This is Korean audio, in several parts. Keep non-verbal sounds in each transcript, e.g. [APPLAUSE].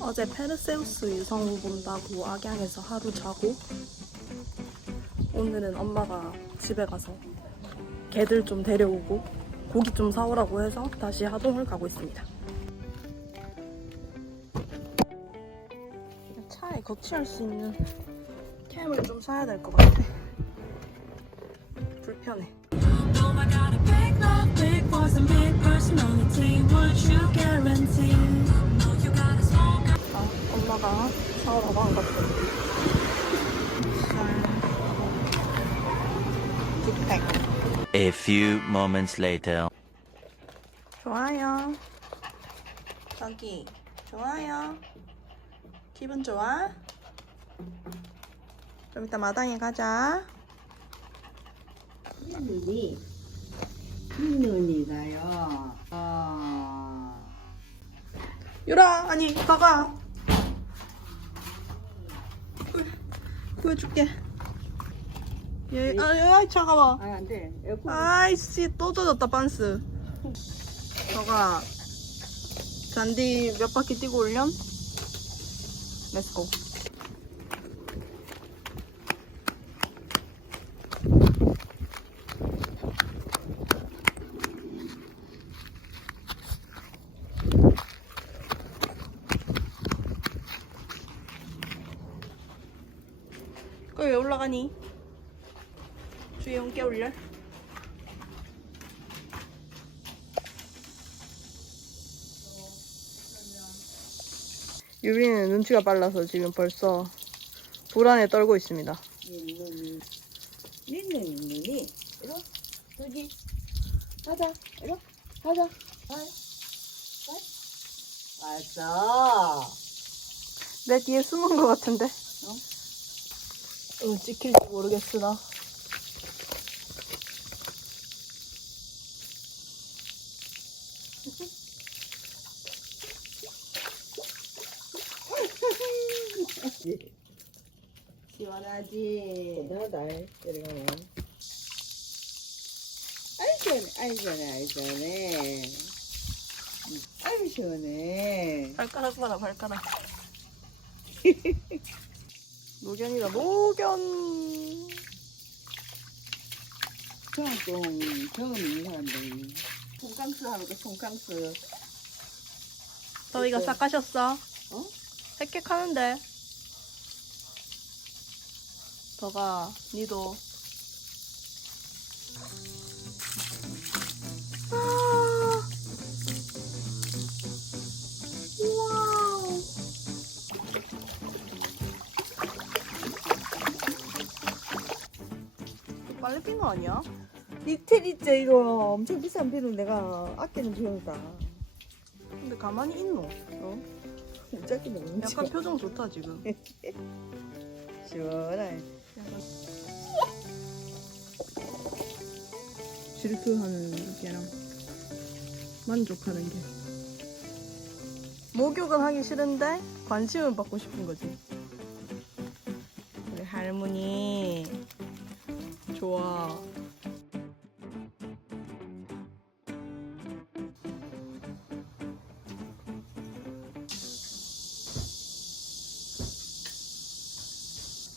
어제 페르세우스 유성우 본다고 악양에서 하루 자고 오늘은 엄마가 집에 가서 개들 좀 데려오고 고기 좀 사오라고 해서 다시 하동을 가고 있습니다. 차에 거치할 수 있는 캠을 좀 사야 될 것 같아. 불편해. Oh? No, 아, 엄마가 사오라고 한 것들. 빅팩. A few moments later. 좋아요. 저기, 좋아요. 기분 좋아? 좀 이따 마당에 가자. 흰눈이 흰눈이다요. 아, 유라, 아니, 가가. 구해줄게. 얘, 아, 아, 차가워. 아, 안 돼. 에어컨. 아이씨, 또 젖었다, 반스. 저가 잔디 몇 바퀴 뛰고 올렴? 렛츠고. 주희 형 깨울래? 유빈은 눈치가 빨라서 지금 벌써 불안에 떨고 있습니다. 흰눈이. 흰눈이 눈이. 이거 저기 가자. 이거 가자. 가. 가. 왔어. 내 뒤에 숨은 것 같은데? 어? 어, 찍힐지 모르겠으나. 시원하지. 나다. 이러면. 아이 시원해. 아이 시원해. 아이 시원해. 아이 시원해. 발가락 봐라, [LAUGHS] 발가락. 노견이다, 노견. 청동 처음 있는 사람들. 송캉스 하는 거 송캉스. 저희가 싹 가셨어. 어? 획획 하는데. 더가, 니도. 핀거 아니야? 이태리째 이거 엄청 비싼 비를 내가 아끼는 비용이다. 근데 가만히 있노? 어? 짧게 너무 약간 표정 좋다 지금. [LAUGHS] 시원해. 질투하는 게랑 만족하는 게. 목욕은 하기 싫은데 관심은 받고 싶은 거지. 우리 할머니 좋아.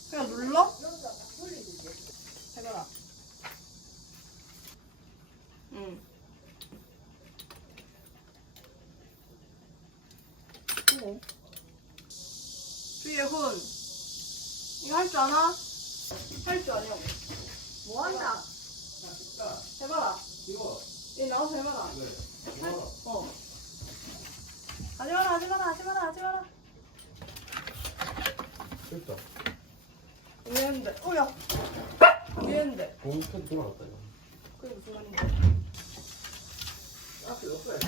그냥 눌러? 해봐라. 응. 그래. 주희의 훈. 이거 할 줄 아나? 할 줄 아냐고. 뭐 한다? 해봐라. 이거. 얘 나와서 해봐라. 할- 어. 하지 마라, 하지 마라, 하지 마라, 하지 마라. 됐다. 왜 했는데? 어야. 왜 했는데? 공편 돌아갔다 이거. 그게 무슨 말인데? 앞에 없어요.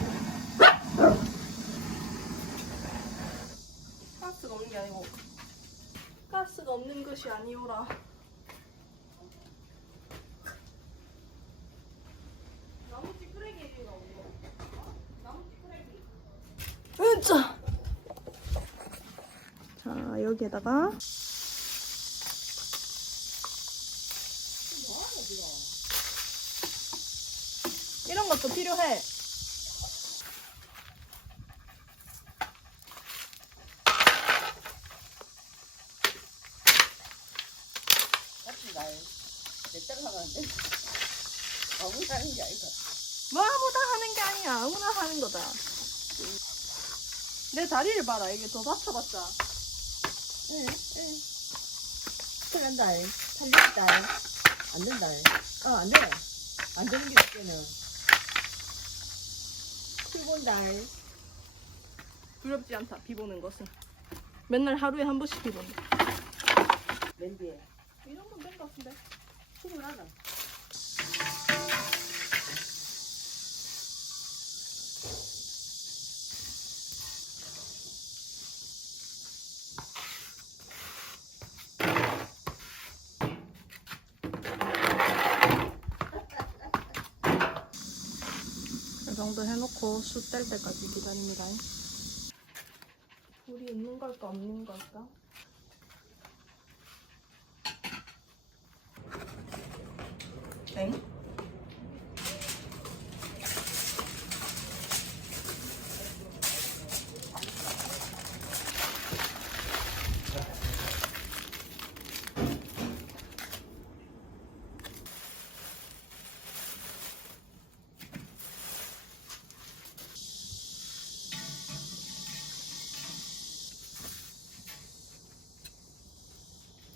가스가 없는 게 아니고 가스가 없는 것이 아니오라. 여기에다가 이런 것도 필요해. 뭐 아무나 하는 게 아니야 아무나 하는 거다 내 다리를 봐라. 이게 더 받쳐봤자. 응, 응. 들어간다. 살린다. 안 된다. 어, 안 돼. 안 되는 게 있잖아. 피곤다. 두렵지 않다. 비 보는 것은. 맨날 하루에 한 번씩 비 본다. 맨디에. 이 정도면 된것 같은데. 충분하다. 정도 해놓고 숯뗄 때까지 기다립니다. 불이 있는 걸까 없는 걸까? 엥?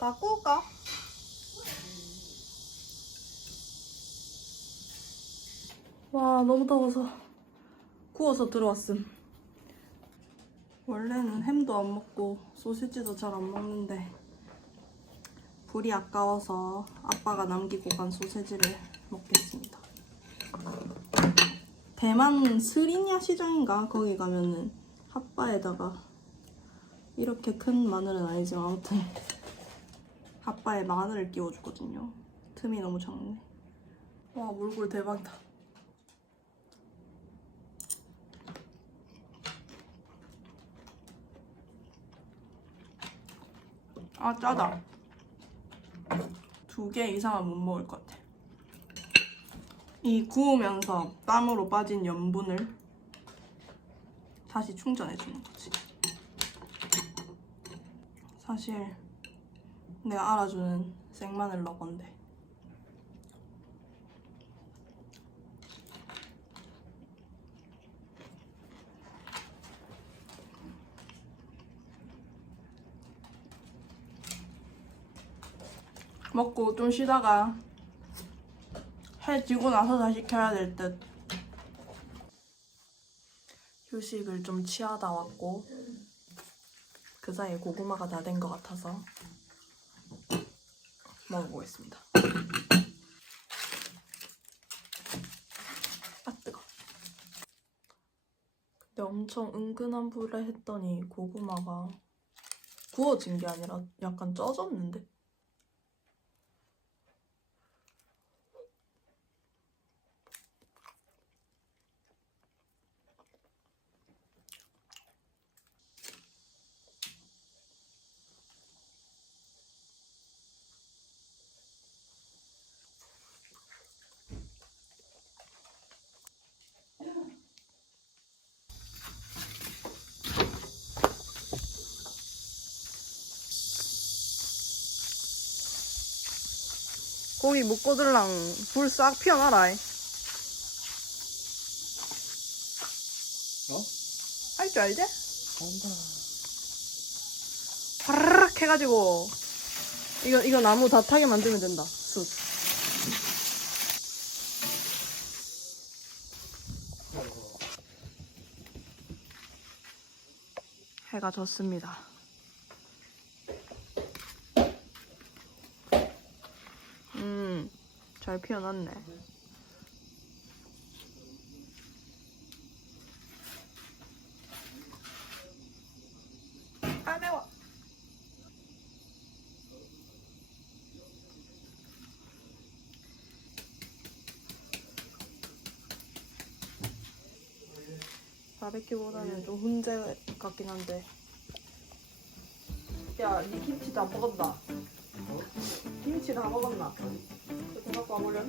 다 구울까? 와 너무 더워서 구워서 들어왔음. 원래는 햄도 안 먹고 소시지도 잘 안 먹는데 불이 아까워서 아빠가 남기고 간 소시지를 먹겠습니다. 대만 스리냐 시장인가? 거기 가면은 핫바에다가 이렇게 큰 마늘은 아니지만 아무튼 핫바에 마늘을 끼워주거든요. 틈이 너무 작네. 와 물골 대박이다. 아 짜다. 두 개 이상은 못 먹을 것 같아. 이 구우면서 땀으로 빠진 염분을 다시 충전해 주는 거지. 사실 내가 알아주는 생마늘 러건데 먹고 좀 쉬다가 해 지고 나서 다시 켜야 될 듯. 휴식을 좀 취하다 왔고 그 사이에 고구마가 다 된 것 같아서 먹어보겠습니다. 아 뜨거. 근데 엄청 은근한 불에 했더니 고구마가 구워진 게 아니라 약간 쪄졌는데? 고기 묶고들랑 불 싹 피워놔라. 어? 할 줄 알지? 한다. 파르륵 해가지고 이거 이거 나무 다 타게 만들면 된다. 숯. 해가 졌습니다. 잘 피어났네. 아 매워. 바베큐보다는 좀 훈제 같긴 한데. 야, 니 김치 다 먹었나? 김치 다 먹었나? কমলন